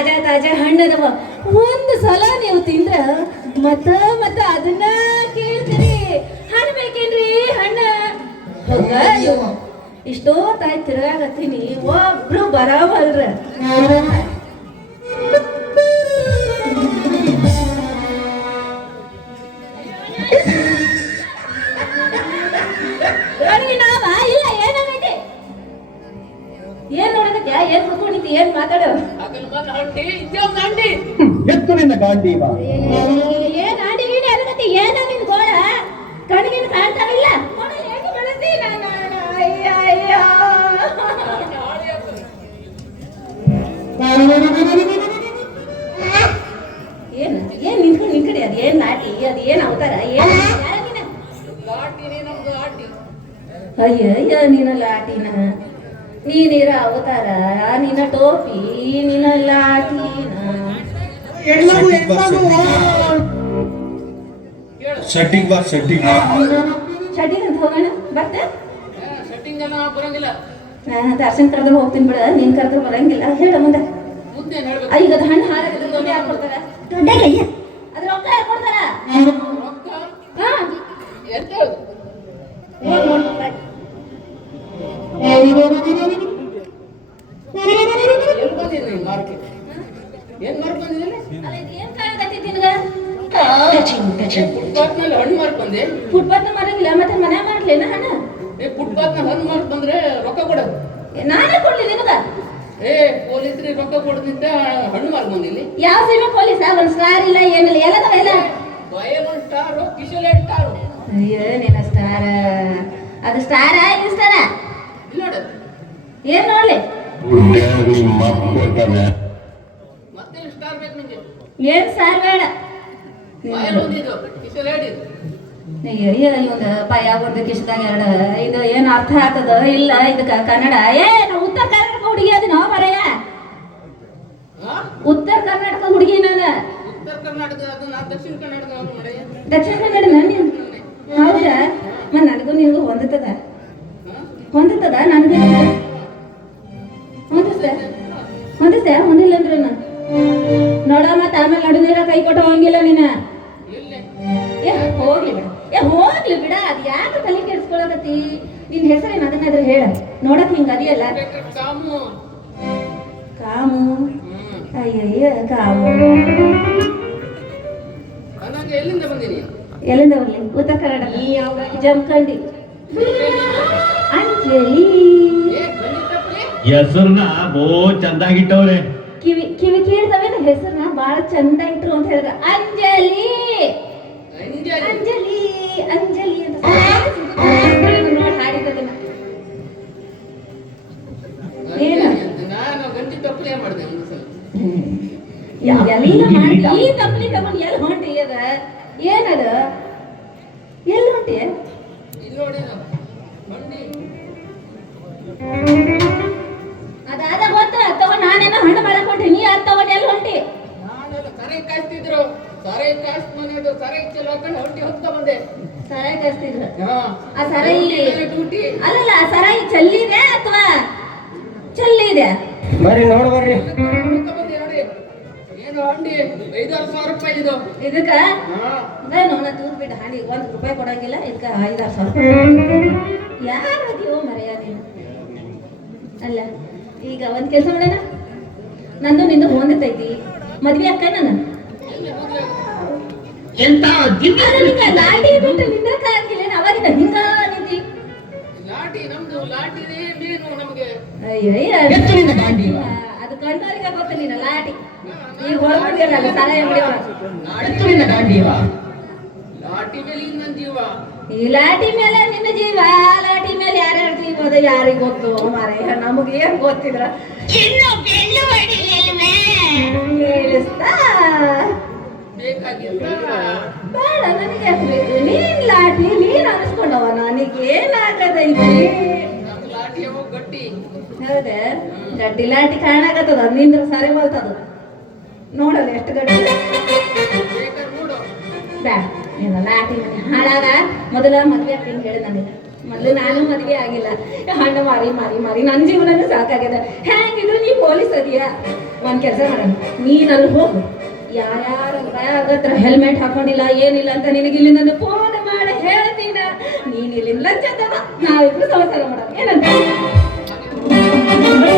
ತಾಜಾ ತಾಜಾ ಹಣ್ಣದವ. ಒಂದು ಸಲ ನೀವು ತಿಂದ್ರ ಮತ್ತ ಮತ್ತ ಅದನ್ನ ಕೇಳ್ತೀರಿ. ಹಣ್ಣು ಬೇಕೇನ್ರಿ ಹಣ್ಣ? ಇಷ್ಟೋ ತಾಯಿ ತಿರ್ಗಾಕತ್ತೀನಿ. ಒಬ್ರು ಬರಾವಲ್ರ. ಏನ್ ಕುತ್ಕೊಂಡಿತಿ ಏನ್ ಮಾತಾಡು? ಎತ್ತು ನಿನ್ನ ಗಾಂಡೀವ ಏನ್ ಆಡಿ ಗೀಡಿ ಅದಕ್ಕೆ ಏನ ನಿನ್ ಗೋಳ? ಕಣ್ಗಿನ ಅಯ್ಯ ಅಯ್ಯ. ಏನ್ ಏನ್ ನಿಂತ್ಕೊಂಡು ನಿನ್ ಅದ್ ಏನ್ ನಾಟಿ? ಅದ್ ಏನ್ ಅವತಾರ? ಏನ್ ಅಯ್ಯ ಅಯ್ಯ ನೀನ ಲಾಟಿನ. ನೀನಿರ ಅವತಾರ ನಿನ್ನ ಟೋಪಿ ನಿನ್ನ ಕೇಳು ಶೆಟ್ಟಿಂಗ್ ಬಾ ಶೆಟ್ಟಿಂಗ್ ಚಡಿಗೆ ಅಂತ ಹೋಗೋಣ ಬರ್ತೆ? ಸೆಟ್ಟಿಂಗ್ ಎಲ್ಲ ಬರಂಗಿಲ್ಲ. ದರ್ಶನ್ ಕರೆದ್ರೆ ಹೋಗ್ತೀನಿ ಬಿಡ ನೀನ್ ಕರೆದ್ರೆ ಬರಂಗಿಲ್ಲ. ಹೇಳ ಮುಂದೆ. ಮುಂದೆ ಈಗ ಅದು ಹಣ್ಣು ಹಾರ ದೊಡ್ಡ ಯಾರು ಕೊಡ್ತಾರ? ದೊಡ್ಡ ಅದ್ರ ರೊಕ್ಕ ಯಾರು ಕೊಡ್ತಾರ ರೊಕ್ಕ ಹಾ ಎಂತ ನೋಡ್ ನೋಡ್ ನೋಡ್. ಎಲ್ಲಿ ಬಂದಿದ್ದೀನಿ ಮಾರ್ಕೆಟ್ ಏನ್ ಮಾರ್ಕ್ ಬಂದಿದ್ದೀನಿ ಅಲ್ಲ, ಇದು ಏನ್ ಕಾಣಕತ್ತೈತಿ ನಿನಗ ಫುಟ್ಪಾತ್ನಲ್ಲಿ ಹಣ್ಣು ಬಂದೆ ಫುಟ್ಪಾತ್ ಮರಂಗಿಲ್ಲ ಮತ್ತೆ ಮನೆ ಮಾಡ್ಲೇನ ಹಣ್ಣ ಏ ಫುಟ್ಪಾತ್ ಹಣ್ಣು ಮಾರ್ಕ್ ಬಂದ್ರೆ ರೊಕ್ಕ ಕೊಡೋದು ನಾನೇ ಕೊಡ್ಲಿ ನಿನಗ ಏ ಪೊಲೀಸ್ರಿ ರೊಕ್ಕ ಕೊಡ್ತಿದ್ದ ಹಣ್ಣು ಮಾರ್ಕ್ ಬಂದಿಲ್ಲಿ ಯಾವ ಪೊಲೀಸ ಒಂದ್ ಸ್ಟಾರ್ ಇಲ್ಲ ಏನಿಲ್ಲ ಎಲ್ಲದವ ಎಲ್ಲ ಬಯಲೊಂದು ಸ್ಟಾರು ಕಿಶಲೆ ಸ್ಟಾರು ಅಯ್ಯೋ, ನಿನ್ನ ಸ್ಟಾರ್ ಅದು ಸ್ಟಾರ ಇನ್ಸ್ಟಾರ ಇಲ್ಲ ನೋಡು ಏನ್ ನಿಂಗೆ? ಏನ್ ಸಾರ್ ಬೇಡ. ಅಯ್ಯೋ ಇವಂದ ಪಯ ಒಂದು ಕಿಶದಾಗ ಎರಡ ಇದು ಏನ್ ಅರ್ಥ ಆಗ್ತದ ಇಲ್ಲ ಇದಕ್ಕ ಕನ್ನಡ. ಏ ಉತ್ತರ ಕರ್ನಾಟಕ ಹುಡುಗಿ ಅದಿನ ಮರೆಯ ಉತ್ತರ ಕರ್ನಾಟಕ ಹುಡುಗಿ ನಾನು. ದಕ್ಷಿಣ ಕನ್ನಡ ದಕ್ಷಿಣ ಕನ್ನಡ ನಾನು? ಹೌದಾ? ನನಗೂ ನಿನಗೂ ಹೊಂದುತ್ತದ ಹೊಂದುತ್ತದ ನನಗೂ ಸರ್ ಹೊಂದಿಸ್ತೆ ಹೊಂದಿಸ್ತೆ ಹೊಂದಿಲ್ಲ ಅಂದ್ರೆ ನೋಡ ಮತ್ತೆ ಆಮೇಲೆ ನಡುವಿನ ಕೈ ಕೊಟ್ಟ ಹೋಗಿಲ್ಲ ನೀನ. ಏ ಹೋಗ್ಲಿ ಬಿಡ. ಏ ಹೋಗ್ಲಿ ಬಿಡ. ಅದ್ ಯಾಕೆ ತಲೆ ಕೆಡ್ಸ್ಕೊಳಕತ್ತಿ? ನಿನ್ ಹೆಸರೇನು ಅದನ್ನಾದ್ರೆ ಹೇಳ. ನೋಡಕ್ ಹಿಂಗ ಅದಿಯಲ್ಲ? ಕಾಮು. ಅಯ್ಯಯ್ಯ ಕಾಮು. ಎಲ್ಲಿಂದ ಬರ್ಲಿ? ಉತ್ತರ ಕನ್ನಡ. ಜಮಖಂಡಿ. ಅಂಜಲಿ ಏ ಬಂದಿತ್ತಪ್ಪಲಿ? ಹೆಸರ್ನ ಬೋ ಚಂದಾಗಿಟ್ಟವ್ರೆ. ಕಿವಿ ಕಿವಿ ಕೇಳಿದವೇನ ಹೆಸರನ್ನ ಬಾಳ ಚಂದ ಇಟ್ರು ಅಂತ ಹೇಳಿದ್ರ ಅಂಜಲಿ! ಅಂಜಲಿ. ಅಂಜಲಿ ಅಂಜಲಿ ಅಂತ ನೋಡಿ ಹಾಡಿದ್ದದನ್ನ ಈ ತಪ್ಪಲಿ ತಗೊಂಡು ಎಲ್ಲಿ ಹೊಂಟಿ ಅದ? ಏನದ? ಎಲ್ಲಿ ಹೊಂಟಿ? ನೋಡಿ ಸರೆ ಕಾಯ್ಸ್ ಮನೆಯದು ಸರೆ ಚಲೋ ಹಾಕೊಂಡು ಹೊಟ್ಟಿ ಹೊತ್ತ ಬಂದೆ. ಸರಾಯಿ ಕಸ್ತಿದ್ರು ಹಾ. ಆ ಸರಾಯಿ ಡ್ಯೂಟಿ ಅಲ್ಲಲ್ಲ ಆ ಸರಾಯಿ ಚೆಲ್ಲಿದೆ ಅಥವಾ ಚೆಲ್ಲಿದೆ ಬರ್ರಿ ನೋಡ್ ಬರ್ರಿ. ನೋಡಿ. ಏನು ಐದಾರು ಸಾವಿರ ರೂಪಾಯಿ ಇದು. ಇದಕ್ಕ? ಹಾ. ನಾನು ನಾ ತೂರ್ ಬಿಟ್ಟು ಹಾಂಡಿ ಒಂದ್ ರೂಪಾಯಿ ಕೊಡಂಗಿಲ್ಲ ಇದಕ್ಕ ಐದಾರು ಸಾವಿರ ಯಾರು ಅದೀವೋ ಅಲ್ಲ ಈಗ ಒಂದ್ ಕೆಲಸ ಮಾಡೋಣ? ನಂದು ನಿಂದು ಹೊಂದತೈತಿ ಮದ್ವೆ ಅಕ್ಕ ನಾನು ಎಂತ ಲಾಟಿ ಬಿಟ್ಟು ಅವಾಗಿಂದ ಹಿಂಗ ನಿಂತಿ ಲಾಟಿ ನಮ್ದು ಲಾಟಿನೇ ಮೇನು ನಮಗೆ. ಅದು ಲಾಟಿ. ಗಾಂಡೀವ ಲಾಟಿ ಮೇಲೆ ಇನ್ನ ಜೀವ ಈ ಲಾಟಿ ಮೇಲೆ ನಿನ್ನ ಜೀವ ಲಾಟಿ ಮೇಲೆ ಯಾರ್ಯಾರ ಜೀವ ಅದು ಯಾರಿಗ್ ಗೊತ್ತು ಮಾರಯ್ಯ ನಮಗೆ ಏನ್ ಗೊತ್ತಿದ್ರ ಕೇಳಿಸ್ತಾ ಹೌದ ಗಡ್ಡಿ ಕಾರಣ ಆಗತ್ತದ ನಿಂದ್ರ ಸಾರಿ ಮಲ್ತದ ನೋಡಲ್ಲ ಎಷ್ಟು ಗಡ್ಡಿ ಬ್ಯಾ ಲಾಟಿ ಮನೆ ಹಾಳಾಗ ಮೊದಲ ಮದ್ವೆ ಆಗ್ತೀನಿ ಹೇಳಿ ನನಗೆ. ಮೊದಲು ನಾನು ಮದ್ವೆ ಆಗಿಲ್ಲ. ಹಣ್ಣು ಮಾರಿ ಮಾರಿ ಮಾರಿ ನನ್ನ ಜೀವನನೂ ಸಾಕಾಗ್ಯದ. ಹೆಂಗಿದ್ರು ನೀ ಪೊಲೀಸ್ ಅದೀಯ? ಒಂದ್ ಕೆಲಸ ಮಾಡೋಣ. ನೀನ್ ಅಲ್ಲಿ ಹೋಗು. ಯಾರ್ಯಾರ ಆಗತ್ರ ಹೆಲ್ಮೆಟ್ ಹಾಕೊಂಡಿಲ್ಲ, ಏನಿಲ್ಲ ಅಂತ ನಿನಗೆ ನನ್ನ ಫೋನ್ ಮಾಡಿ, ಹೇಳ್ತೀನ. ನೀನ್ ಇಲ್ಲಿಂದ ಲಂಚ ನಾವಿಬ್ರು ಸಂಸಾರ ಮಾಡೋಣ. ಏನಂತ? Thank you.